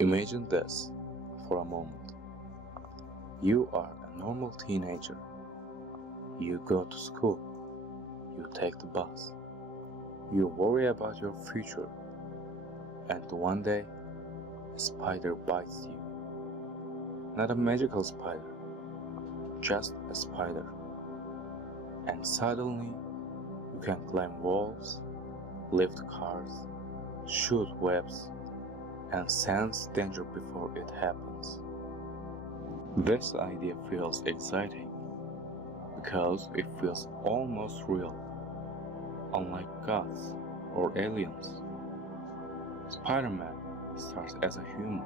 Imagine this for a moment. You are a normal teenager. You go to school. You take the bus. You worry about your future. And one day, a spider bites you. Not a magical spider, just a spider. And suddenly, you can climb walls, lift cars, shoot webs, and sense danger before it happens. This idea feels exciting because it feels almost real, unlike gods or aliens. Spider-Man starts as a human.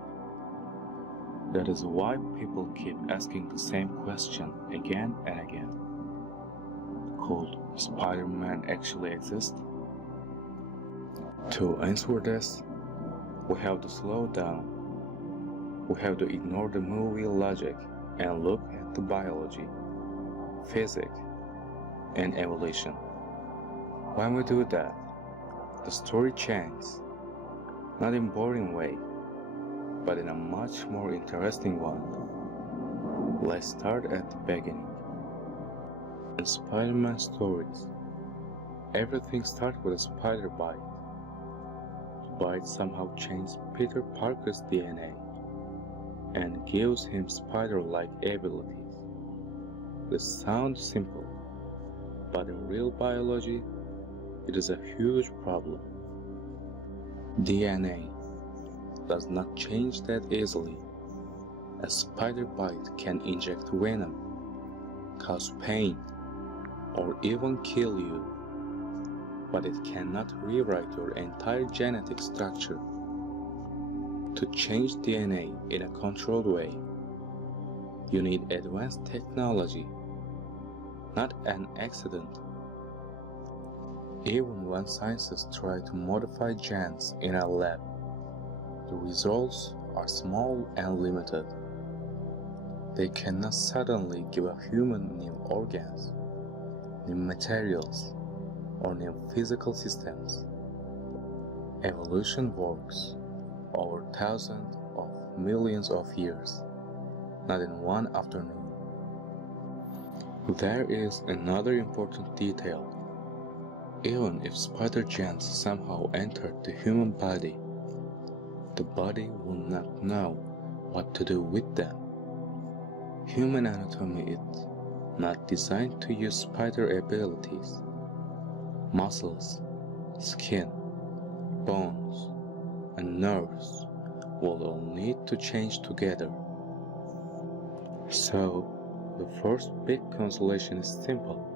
That is why people keep asking the same question again and again. Could Spider-Man actually exist? To answer this, we have to slow down. We have to ignore the movie logic and look at the biology, physics, and evolution. When we do that, the story changes, not in a boring way, but in a much more interesting one. Let's start at the beginning. In Spider-Man stories, everything starts with a spider bite. The bite somehow changes Peter Parker's DNA and gives him spider-like abilities. This sounds simple, but in real biology, it is a huge problem. DNA does not change that easily. A spider bite can inject venom, cause pain, or even kill you, but it cannot rewrite your entire genetic structure. To change DNA in a controlled way, you need advanced technology, not an accident. Even when scientists try to modify genes in a lab, the results are small and limited. They cannot suddenly give a human new organs, new materials, or new physical systems. Evolution works over thousands of millions of years, not in one afternoon. There is another important detail. Even if spider genes somehow entered the human body, the body will not know what to do with them. Human anatomy is not designed to use spider abilities. Muscles, skin, bones, and nerves will all need to change together. So, the first big consolation is simple.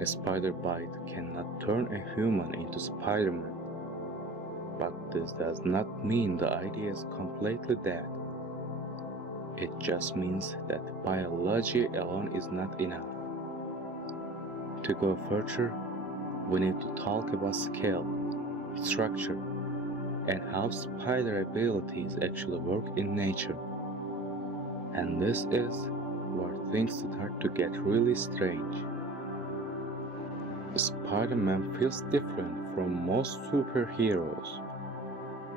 A spider bite cannot turn a human into Spider-Man. But this does not mean the idea is completely dead. It just means that biology alone is not enough. To go further, we need to talk about scale, structure, and how spider abilities actually work in nature. And this is where things start to get really strange. Spider-Man feels different from most superheroes.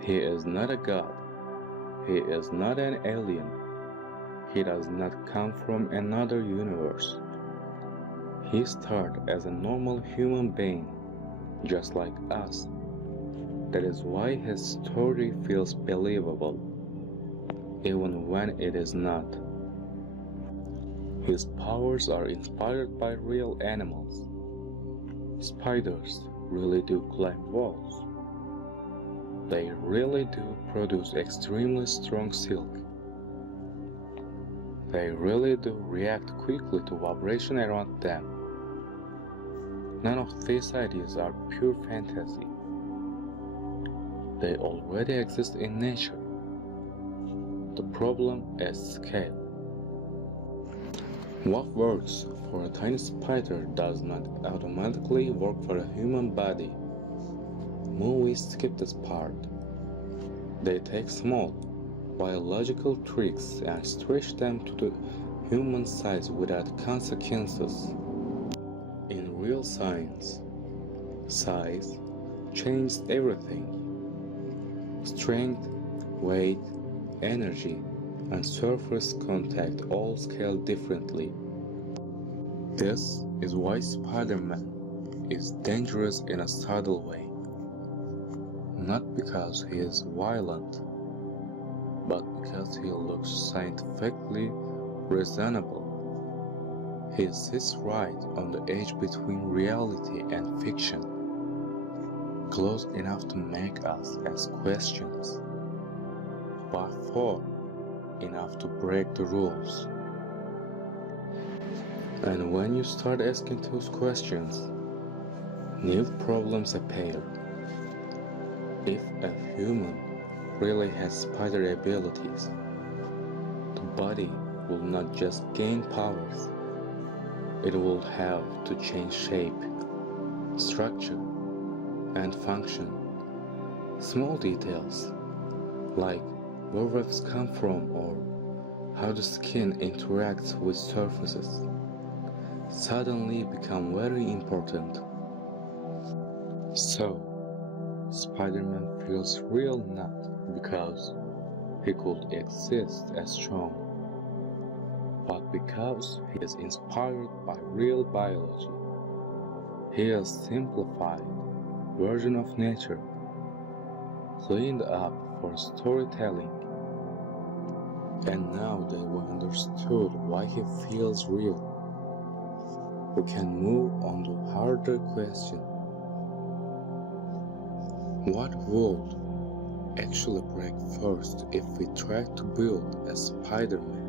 He is not a god. He is not an alien. He does not come from another universe. He starts as a normal human being, just like us. That is why his story feels believable, even when it is not. His powers are inspired by real animals. Spiders really do climb walls. They really do produce extremely strong silk. They really do react quickly to vibration around them. None of these ideas are pure fantasy. They already exist in nature. The problem is scale. What works for a tiny spider does not automatically work for a human body. Movies skip this part. They take small, biological tricks and stretch them to the human size without consequences. In real science, size changes everything. Strength, weight, energy, and surface contact all scale differently. This is why Spider-Man is dangerous in a subtle way. Not because he is violent, but because he looks scientifically reasonable. He sits right on the edge between reality and fiction, close enough to make us ask questions, but far enough to break the rules. And when you start asking those questions, new problems appear. If a human really has spider abilities, the body will not just gain powers, it will have to change shape, structure, and function. Small details, like where webs come from or how the skin interacts with surfaces, suddenly become very important. So, Spider-Man feels real not because he could exist as strong, but because he is inspired by real biology. He is a simplified version of nature, cleaned up for storytelling. And now that we understood why he feels real, we can move on to harder question. What would actually break first if we tried to build a Spider-Man?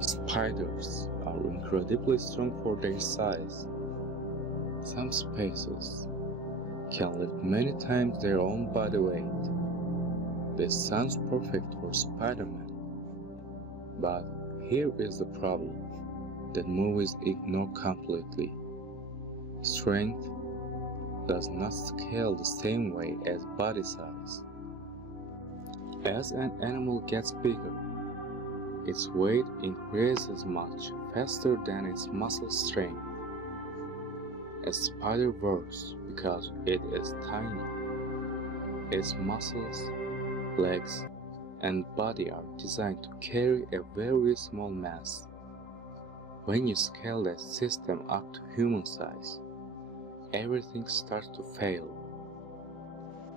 Spiders are incredibly strong for their size. Some species can lift many times their own body weight. This sounds perfect for Spider-Man. But here is the problem that movies ignore completely. Strength does not scale the same way as body size. As an animal gets bigger, its weight increases much faster than its muscle strength. A spider works because it is tiny. Its muscles, legs, and body are designed to carry a very small mass. When you scale that system up to human size, everything starts to fail.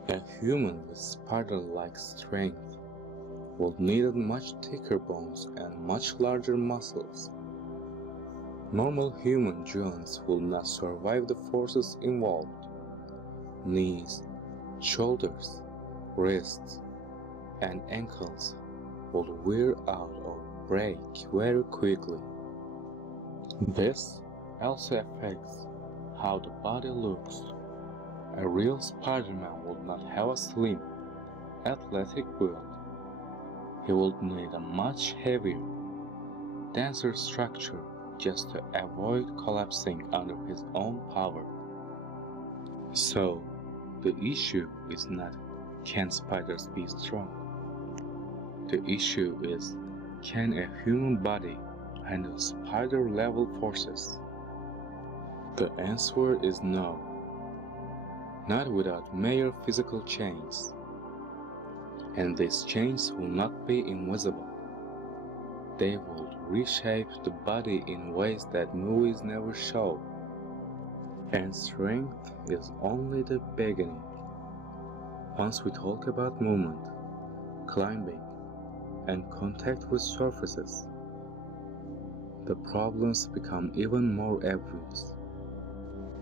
A human with spider-like strength will need much thicker bones and much larger muscles. Normal human joints will not survive the forces involved. Knees, shoulders, wrists, and ankles will wear out or break very quickly. This also affects how the body looks. A real Spider-Man would not have a slim, athletic build. He would need a much heavier, denser structure just to avoid collapsing under his own power. So, the issue is not can spiders be strong? The issue is, can a human body handle spider-level forces? The answer is no. Not without major physical changes. And these changes will not be invisible. They will reshape the body in ways that movies never show. And strength is only the beginning. Once we talk about movement, climbing, and contact with surfaces, the problems become even more obvious.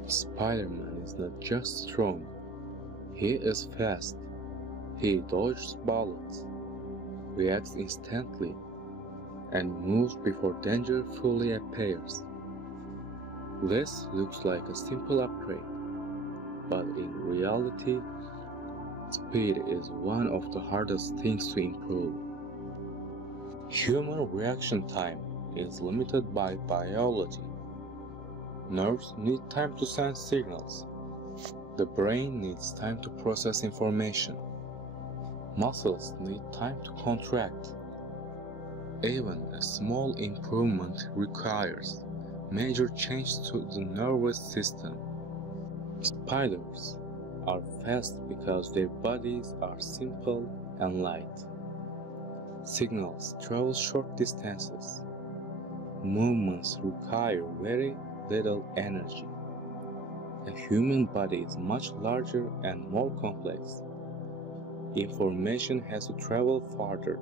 Spider-Man is not just strong, he is fast. He dodges bullets, reacts instantly, and moves before danger fully appears. This looks like a simple upgrade, but in reality, speed is one of the hardest things to improve. Human reaction time is limited by biology. Nerves need time to send signals. The brain needs time to process information. Muscles need time to contract. Even a small improvement requires major change to the nervous system. Spiders are fast because their bodies are simple and light. Signals travel short distances. Movements require very little energy. A human body is much larger and more complex. Information has to travel farther,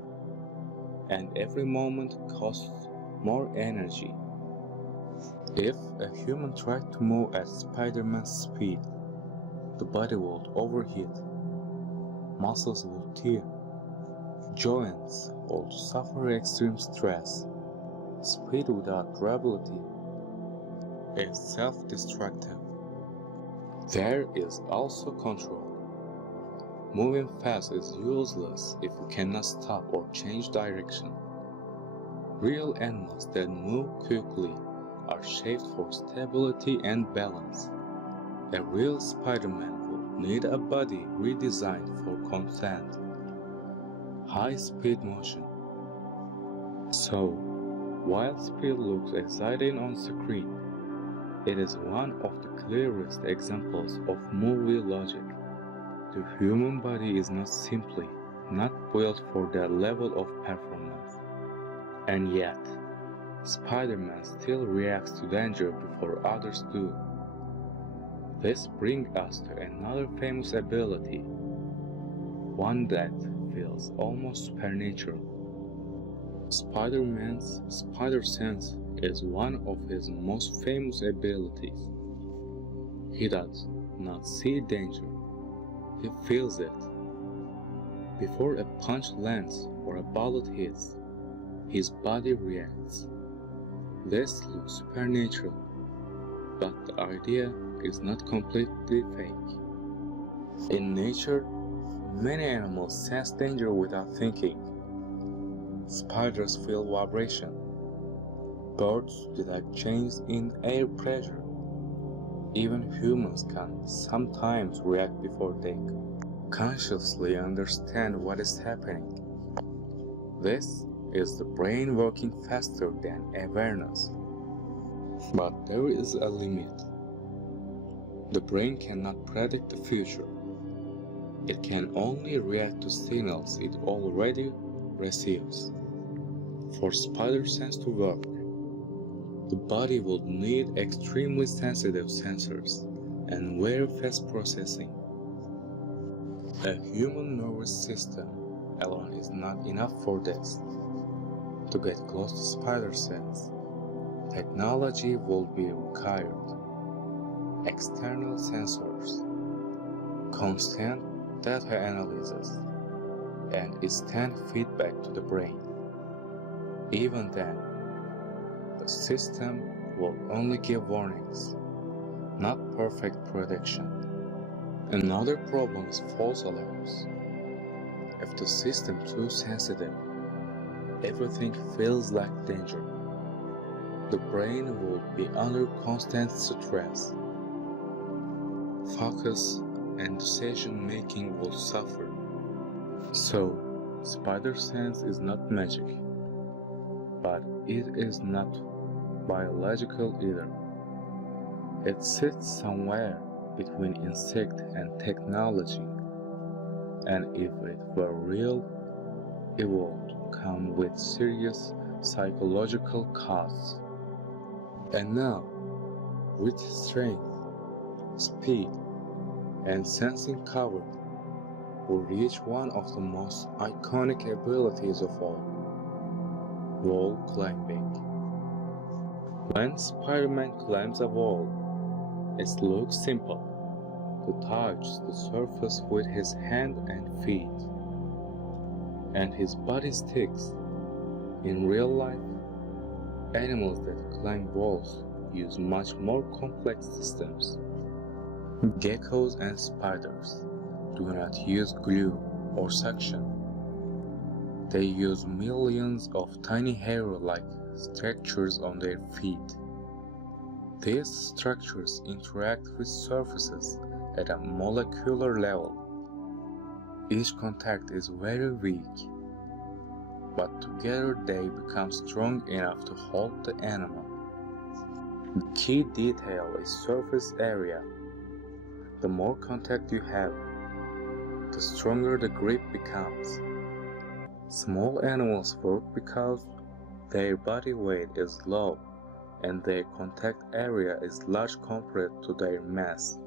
and every moment costs more energy. If a human tried to move at Spider-Man's speed, the body would overheat, muscles would tear, joints would suffer extreme stress. Speed without durability is self-destructive. There is also control. Moving fast is useless if you cannot stop or change direction. Real animals that move quickly are shaped for stability and balance. A real Spider-Man would need a body redesigned for constant, high-speed motion. So, while speed looks exciting on screen, it is one of the clearest examples of movie logic. The human body is not built for that level of performance. And yet, Spider-Man still reacts to danger before others do. This brings us to another famous ability, one that feels almost supernatural. Spider-Man's Spider Sense is one of his most famous abilities. He does not see danger, he feels it. Before a punch lands or a bullet hits, his body reacts. This looks supernatural, but the idea is not completely fake. In nature, many animals sense danger without thinking. Spiders feel vibration. Birds detect changes in air pressure. Even humans can sometimes react before they consciously understand what is happening. This is the brain working faster than awareness. But there is a limit. The brain cannot predict the future. It can only react to signals it already receives. For spider sense to work, the body would need extremely sensitive sensors and very fast processing. A human nervous system alone is not enough for this. To get close to spider sense, technology will be required. External sensors, constant data analysis, and instant feedback to the brain. Even then, the system will only give warnings, not perfect prediction. Another problem is false alarms. If the system is too sensitive, everything feels like danger. The brain will be under constant stress. Focus and decision making will suffer. So, spider sense is not magic, but it is not biological either. It sits somewhere between instinct and technology, and if it were real, it would come with serious psychological costs. And now, with strength, speed, and sensing covered, we reach one of the most iconic abilities of all, wall climbing. When Spider-Man climbs a wall, it looks simple, to touch the surface with his hand and feet, and his body sticks. In real life, animals that climb walls use much more complex systems. Geckos and spiders do not use glue or suction. They use millions of tiny hair-like structures on their feet. These structures interact with surfaces at a molecular level. Each contact is very weak, but together they become strong enough to hold the animal. The key detail is surface area. The more contact you have, the stronger the grip becomes. Small animals work because their body weight is low and their contact area is large compared to their mass.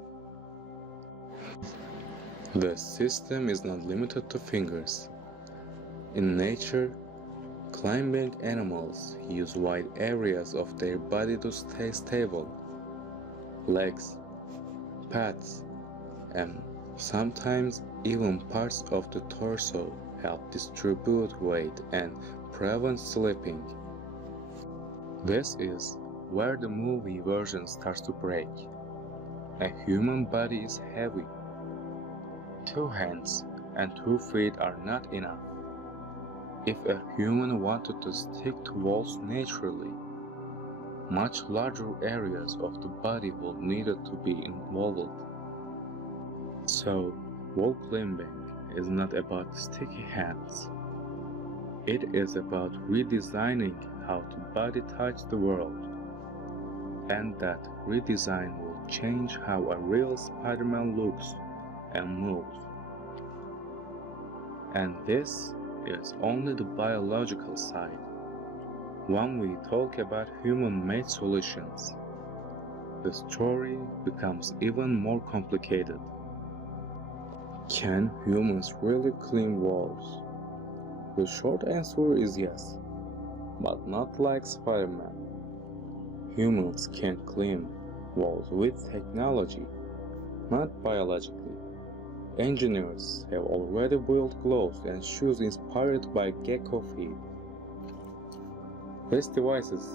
The system is not limited to fingers. In nature, climbing animals use wide areas of their body to stay stable. Legs, pads, and sometimes even parts of the torso help distribute weight and prevent slipping. This is where the movie version starts to break. A human body is heavy. 2 hands and 2 feet are not enough. If a human wanted to stick to walls naturally, much larger areas of the body would need to be involved. So, wall climbing is not about sticky hands. It is about redesigning how the body touches the world. And that redesign will change how a real Spider-Man looks and moves. And this is only the biological side. When we talk about human-made solutions, the story becomes even more complicated. Can humans really climb walls? The short answer is yes, but not like Spider-Man. Humans can climb walls with technology, not biologically. Engineers have already built gloves and shoes inspired by gecko feet. These devices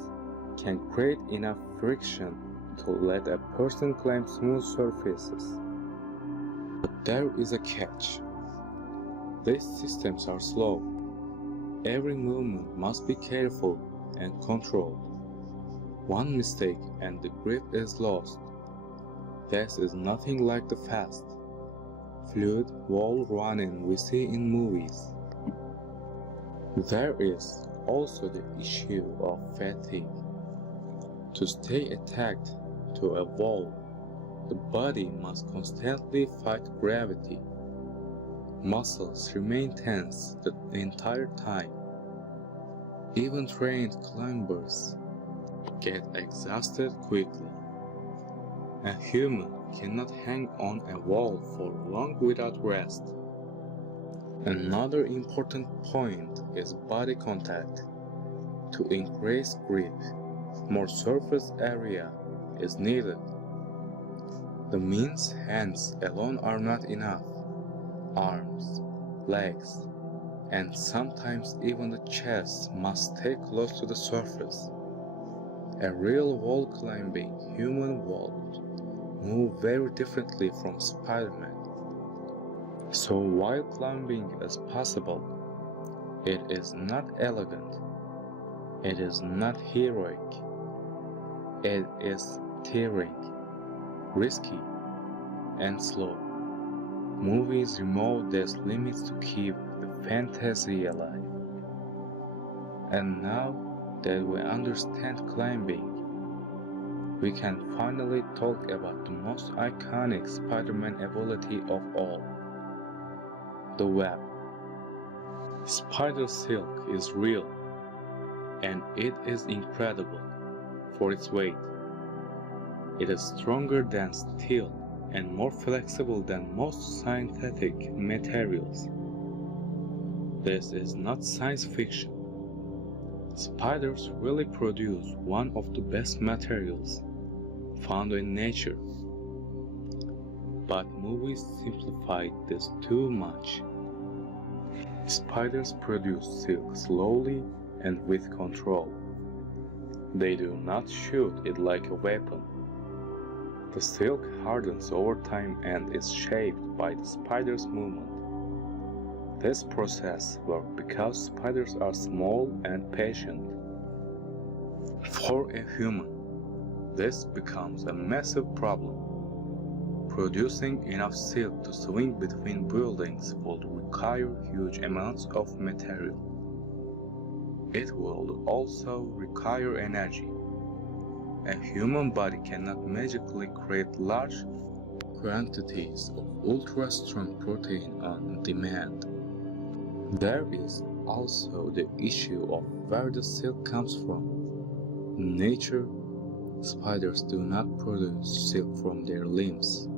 can create enough friction to let a person climb smooth surfaces. But there is a catch. These systems are slow. Every movement must be careful and controlled. One mistake and the grip is lost. This is nothing like the fast, fluid wall running we see in movies. There is also the issue of fatigue. To stay attached to a wall, the body must constantly fight gravity. Muscles remain tense the entire time. Even trained climbers get exhausted quickly. A human cannot hang on a wall for long without rest. Another important point is body contact. To increase grip, more surface area is needed. The means hands alone are not enough. Arms, legs, and sometimes even the chest must stay close to the surface. A real wall climbing human would move very differently from Spider-Man. So while climbing is possible, it is not elegant, it is not heroic, it is tiring, risky, and slow. Movies remove these limits to keep the fantasy alive. And now that we understand climbing, we can finally talk about the most iconic Spider-Man ability of all, the web. Spider silk is real, and it is incredible for its weight. It is stronger than steel and more flexible than most synthetic materials. This is not science fiction. Spiders really produce one of the best materials found in nature. But movies simplified this too much. Spiders produce silk slowly and with control. They do not shoot it like a weapon. The silk hardens over time and is shaped by the spider's movement. This process works because spiders are small and patient. For a human, this becomes a massive problem. Producing enough silk to swing between buildings would require huge amounts of material. It will also require energy. A human body cannot magically create large quantities of ultra-strong protein on demand. There is also the issue of where the silk comes from. In nature, spiders do not produce silk from their limbs.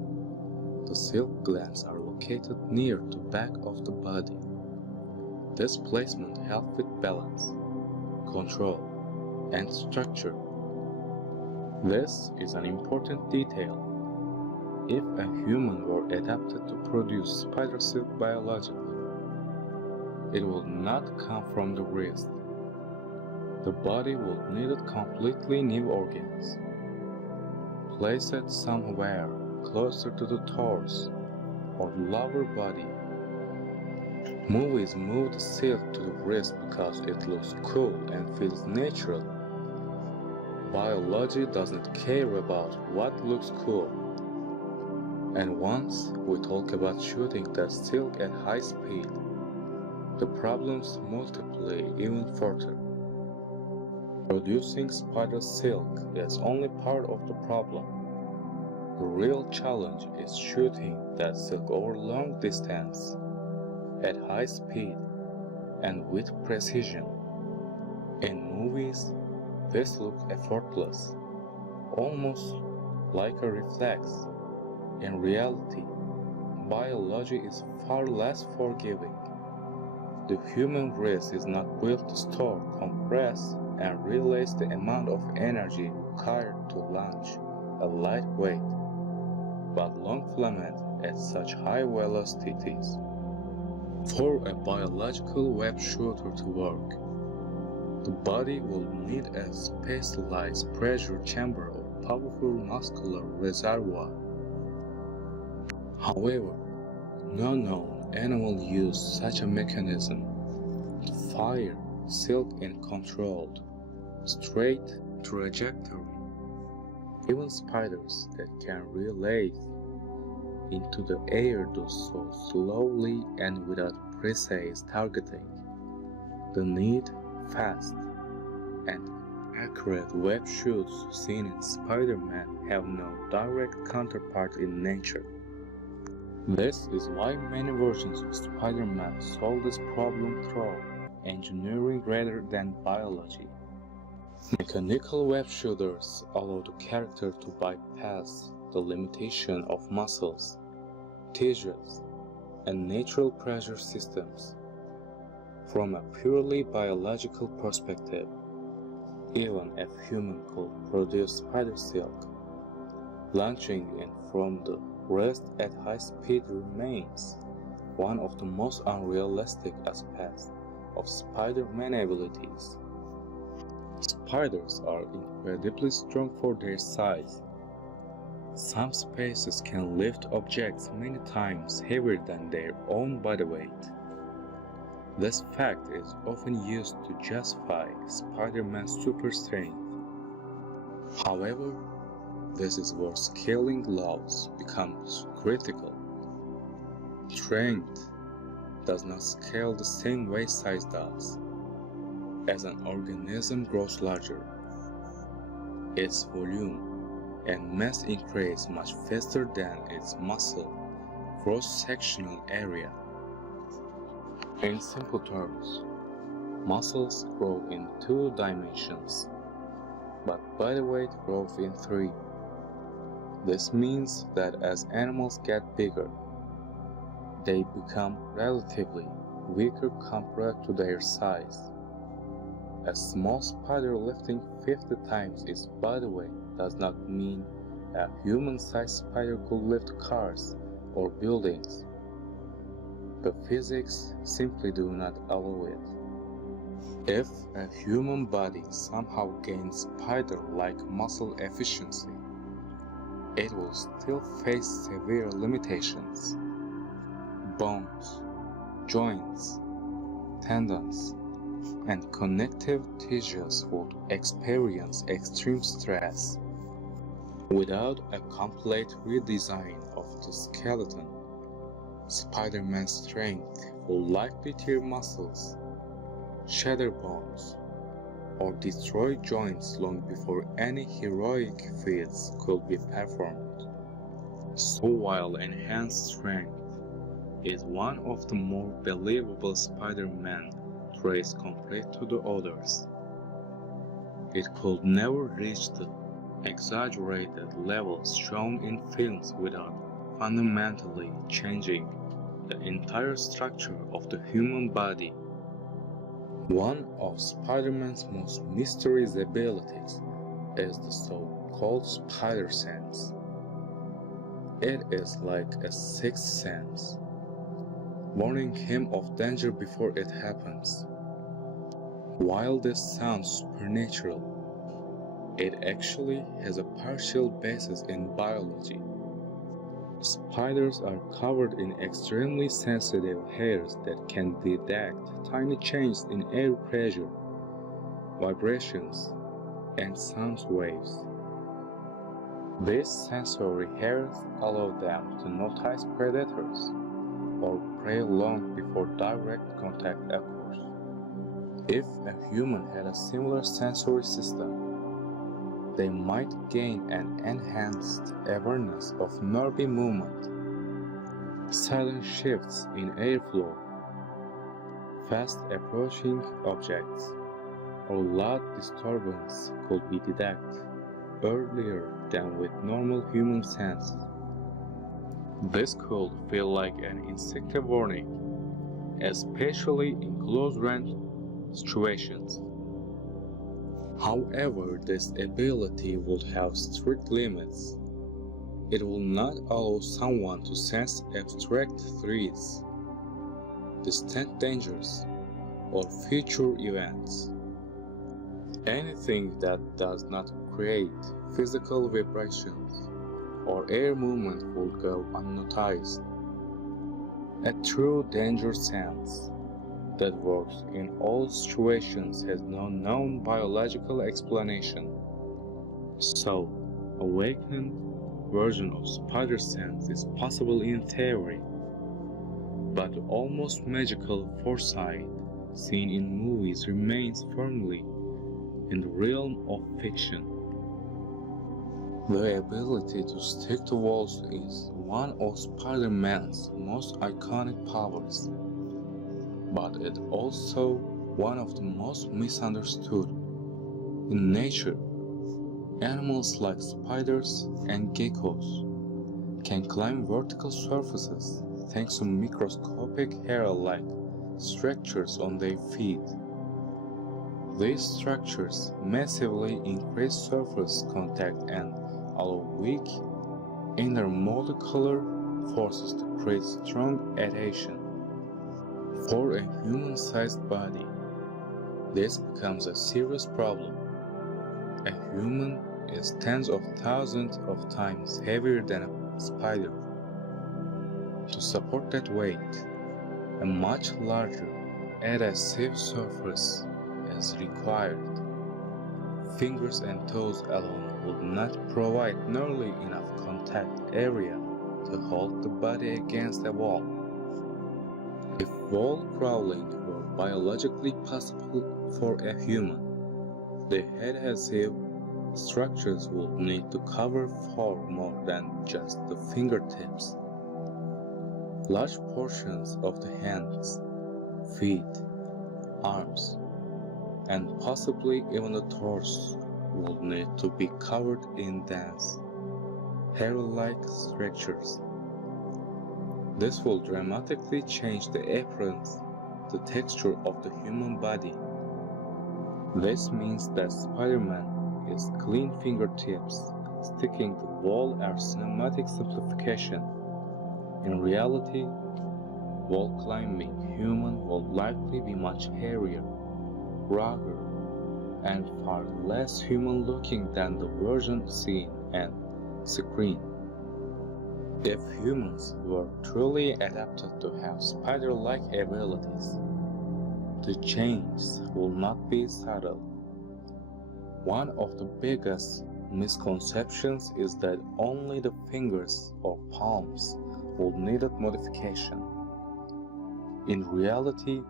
The silk glands are located near the back of the body. This placement helps with balance, control, and structure. This is an important detail. If a human were adapted to produce spider silk biologically, it would not come from the wrist. The body would need completely new organs. Place it somewhere closer to the torso or lower body. Movies move the silk to the wrist because it looks cool and feels natural. Biology doesn't care about what looks cool. And once we talk about shooting that silk at high speed, the problems multiply even further. Producing spider silk is only part of the problem. The real challenge is shooting that silk over long distance, at high speed, and with precision. In movies, this looks effortless, almost like a reflex. In reality, biology is far less forgiving. The human wrist is not built to store, compress, and release the amount of energy required to launch a lightweight but long filament at such high velocities. For a biological web shooter to work, the body will need a specialized pressure chamber or powerful muscular reservoir. However, no known animal used such a mechanism to fire silk in controlled, straight trajectory. Even spiders that can release into the air do so slowly and without precise targeting. The neat, fast, and accurate web shoots seen in Spider-Man have no direct counterpart in nature. This is why many versions of Spider-Man solve this problem through engineering rather than biology. Mechanical web shooters allow the character to bypass the limitation of muscles, tissues, and natural pressure systems. From a purely biological perspective, even if human could produce spider silk, launching it from the wrist at high speed remains one of the most unrealistic aspects of Spider-Man abilities. Spiders are incredibly strong for their size. Some species can lift objects many times heavier than their own body weight. This fact is often used to justify Spider-Man's super strength. However, this is where scaling laws becomes critical. Strength does not scale the same way size does. As an organism grows larger, its volume and mass increase much faster than its muscle cross-sectional area. In simple terms, muscles grow in 2 dimensions, but body weight grows in 3. This means that as animals get bigger, they become relatively weaker compared to their size. A small spider lifting 50 times its body weight does not mean a human-sized spider could lift cars or buildings. The physics simply do not allow it. If a human body somehow gains spider-like muscle efficiency, it will still face severe limitations. Bones, joints, tendons, and connective tissues would experience extreme stress. Without a complete redesign of the skeleton, Spider-Man's strength will likely tear muscles, shatter bones, or destroy joints long before any heroic feats could be performed. So while enhanced strength is one of the more believable Spider-Man race compared to the others. It could never reach the exaggerated levels shown in films without fundamentally changing the entire structure of the human body. One of Spider-Man's most mysterious abilities is the so-called Spider Sense. It is like a sixth sense, warning him of danger before it happens. While this sounds supernatural, it actually has a partial basis in biology. Spiders are covered in extremely sensitive hairs that can detect tiny changes in air pressure, vibrations, and sound waves. These sensory hairs allow them to notice predators or prey long before direct contact occurs. If a human had a similar sensory system, they might gain an enhanced awareness of nervy movement, sudden shifts in airflow, fast approaching objects, or loud disturbance could be detected earlier than with normal human senses. This could feel like an instinctive warning, especially in close-range situations. However, this ability would have strict limits. It will not allow someone to sense abstract threats, distant dangers, or future events. Anything that does not create physical vibrations or air movement will go unnoticed. A true danger sense that works in all situations has no known biological explanation. So, a awakened version of Spider Sense is possible in theory, but the almost magical foresight seen in movies remains firmly in the realm of fiction. The ability to stick to walls is one of Spider-Man's most iconic powers, but it's also one of the most misunderstood. In nature, animals like spiders and geckos can climb vertical surfaces thanks to microscopic hair-like structures on their feet. These structures massively increase surface contact and allow weak intermolecular forces to create strong adhesion. For a human-sized body, this becomes a serious problem. A human is tens of thousands of times heavier than a spider. To support that weight, a much larger adhesive surface is required. Fingers and toes alone would not provide nearly enough contact area to hold the body against a wall. If wall crawling were biologically possible for a human, the adhesive structures would need to cover far more than just the fingertips. Large portions of the hands, feet, arms, and possibly even the torso would need to be covered in dense, hair-like structures. This will dramatically change the appearance, the texture of the human body. This means that Spider-Man is clean fingertips sticking to the wall are cinematic simplification. In reality, wall climbing human will likely be much hairier, rugged, and far less human-looking than the version seen on screen. If humans were truly adapted to have spider-like abilities, the changes will not be subtle. One of the biggest misconceptions is that only the fingers or palms will need modification. In reality,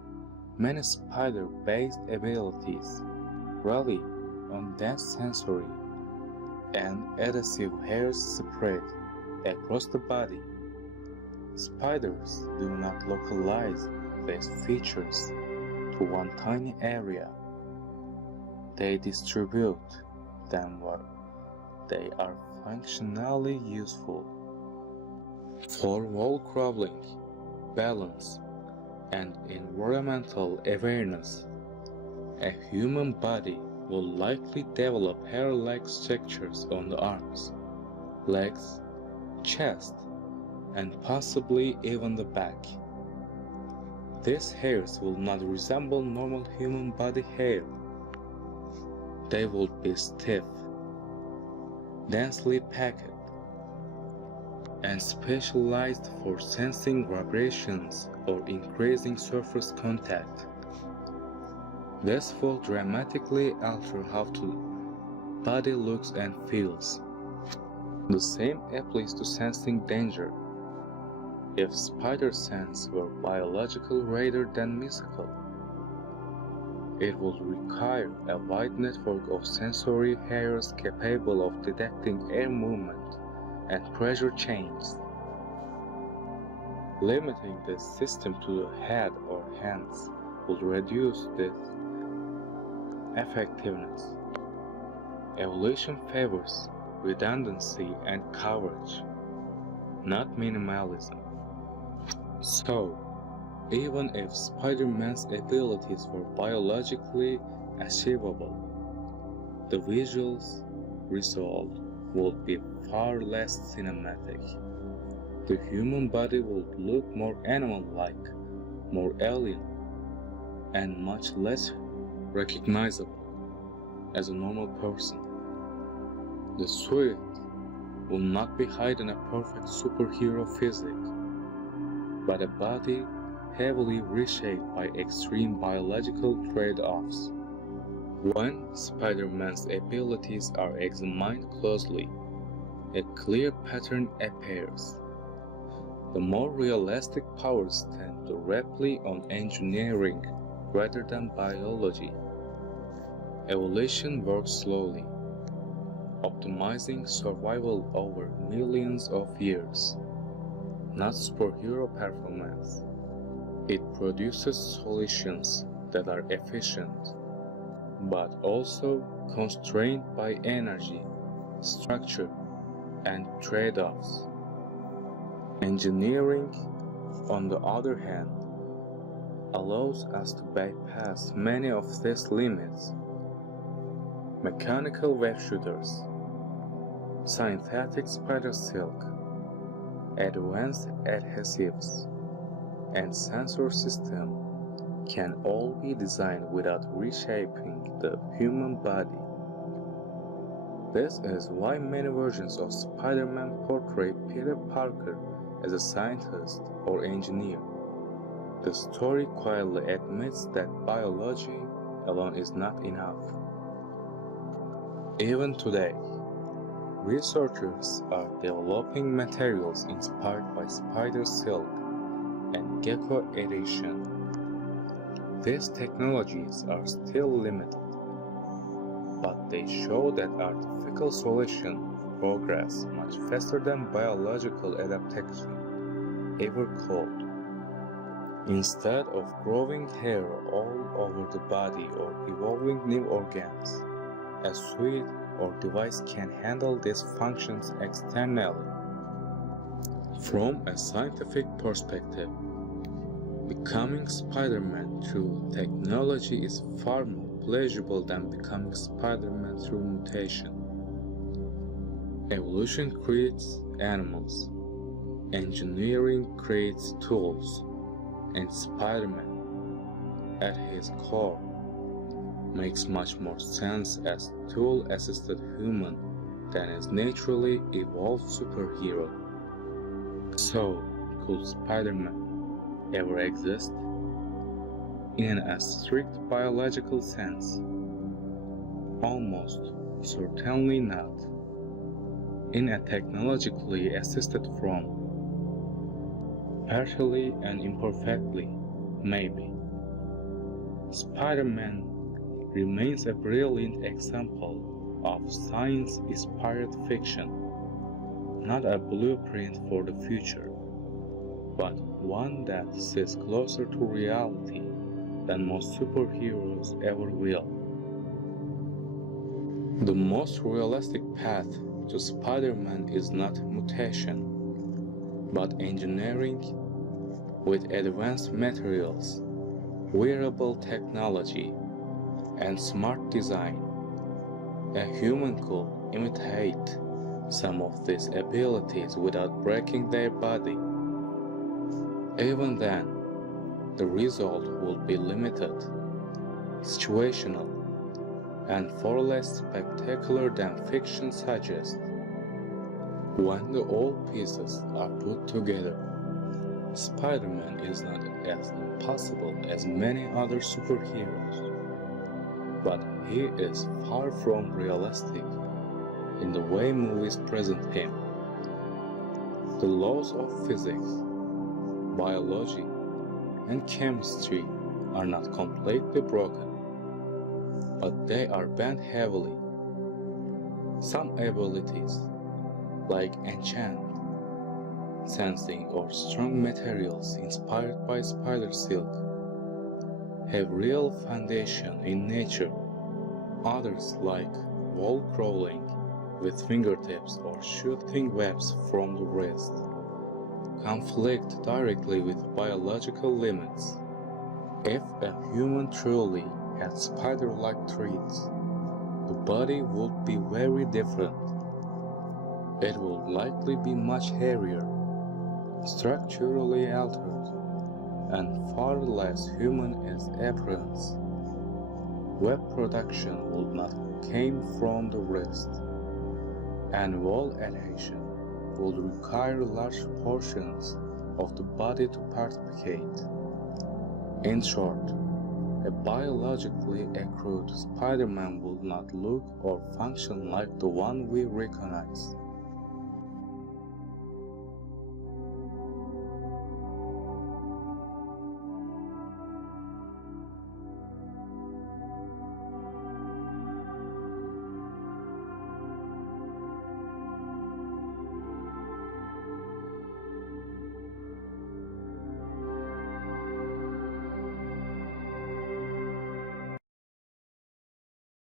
many spider-based abilities rely on dense sensory and adhesive hairs spread across the body. Spiders do not localize these features to one tiny area. They distribute them where they are functionally useful for wall crawling, balance, and environmental awareness. A human body will likely develop hair-like structures on the arms, legs, chest, and possibly even the back. These hairs will not resemble normal human body hair. They will be stiff, densely packed, and specialized for sensing vibrations or increasing surface contact. This will dramatically alter how the body looks and feels. The same applies to sensing danger. If spider sense were biological rather than mystical, it would require a wide network of sensory hairs capable of detecting air movement and pressure changes. Limiting this system to the head or hands would reduce this effectiveness. Evolution favors redundancy and coverage, not minimalism. So, even if Spider-Man's abilities were biologically achievable, the visuals result would be far less cinematic. The human body would look more animal-like, more alien, and much less recognizable as a normal person. The suit will not be hiding a perfect superhero physique, but a body heavily reshaped by extreme biological trade-offs. When Spider-Man's abilities are examined closely, a clear pattern appears. The more realistic powers tend to rely on engineering rather than biology. Evolution works slowly, optimizing survival over millions of years, not superhero performance. It produces solutions that are efficient, but also constrained by energy, structure, and trade-offs. Engineering, on the other hand, allows us to bypass many of these limits. Mechanical web shooters, synthetic spider silk, advanced adhesives, and sensor system can all be designed without reshaping the human body. This is why many versions of Spider-Man portray Peter Parker as a scientist or engineer. The story quietly admits that biology alone is not enough. Even today, researchers are developing materials inspired by spider silk and gecko adhesion. These technologies are still limited, but they show that artificial solutions progress much faster than biological adaptation ever could. Instead of growing hair all over the body or evolving new organs, a suit or device can handle these functions externally. From a scientific perspective, becoming Spider-Man through technology is far more pleasurable than becoming Spider-Man through mutation. Evolution creates animals, engineering creates tools, and Spider-Man, at his core, makes much more sense as tool-assisted human than as naturally evolved superhero. So, could Spider-Man ever exist? In a strict biological sense, almost certainly not. In a technologically assisted form, partially and imperfectly, maybe. Spider-Man remains a brilliant example of science-inspired fiction, not a blueprint for the future, but one that sits closer to reality than most superheroes ever will. The most realistic path to Spider-Man is not mutation, but engineering with advanced materials, wearable technology, and smart design. A human could imitate some of these abilities without breaking their body. Even then, the result will be limited, situational, and far less spectacular than fiction suggests. When the old pieces are put together, Spider-Man is not as impossible as many other superheroes, but he is far from realistic in the way movies present him. The laws of physics, biology, and chemistry are not completely broken, but they are bent heavily. Some abilities, like enchant, sensing, or strong materials inspired by spider silk, have real foundation in nature. Others, like wall crawling with fingertips or shooting webs from the wrist, conflict directly with biological limits. If a human truly had spider-like traits, the body would be very different. It would likely be much hairier, structurally altered, and far less human in appearance. Web production would not come from the wrist, and wall adhesion would require large portions of the body to participate. In short, a biologically accrued Spider-Man would not look or function like the one we recognize.